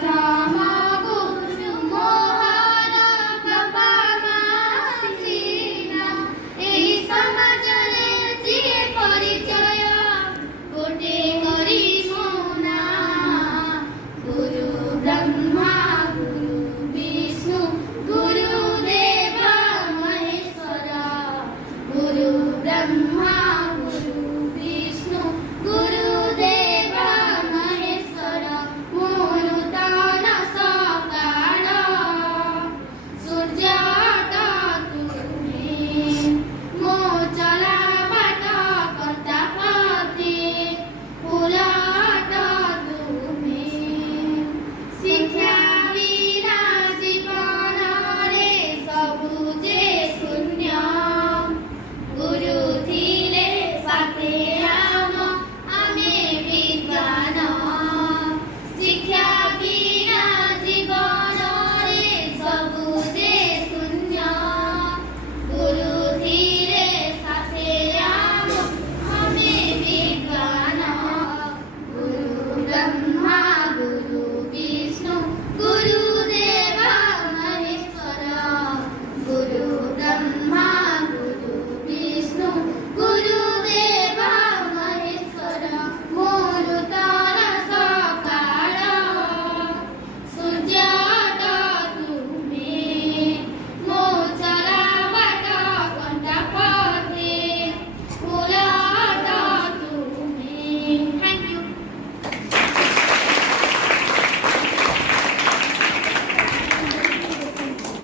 प्रथम गुरु मोहन बाबा मासिना एही समाजरे जिए परिचय गोटे करी मोना गुरु ब्रह्मा गुरु विष्णु गुरु देव महेश्वर गुरु ब्रह्मा गुरु विष्णु गुरु देव महेश्वर मुनुतन सकाळ सूर्यट तुमे मो चला बाट कर्ता पते फुलट तुमे शिक्षा बिना जीवन रे सबु जे शून्य गुरु थिले साथे आमे विज्ञान शिक्षा बिना जीवन रे सबु जे शून्य गुरु थिले साथे आमे विज्ञान गुरु ब्रह्मा